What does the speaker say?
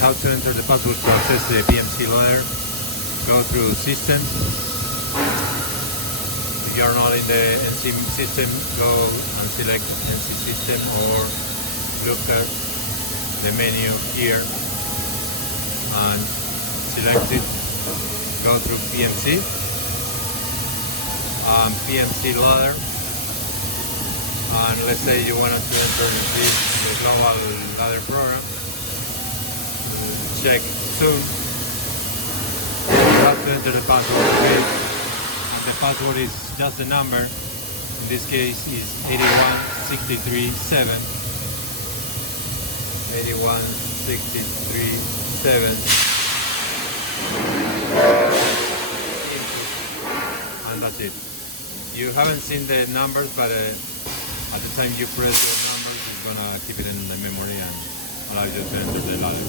how to enter the password to access the PMC ladder. Go through System. If you're not in the NC system, go and select NC system or look at the menu here and select it. Go through PMC and PMC ladder. And let's say you wanted to enter the global ladder program. Check soon. You have to enter the password, okay? And the password is just the number. In this case is 81637. 81637. And that's it. You haven't seen the numbers, but at the time you press those numbers, it's gonna keep it in the memory and allow you to enter the ladder.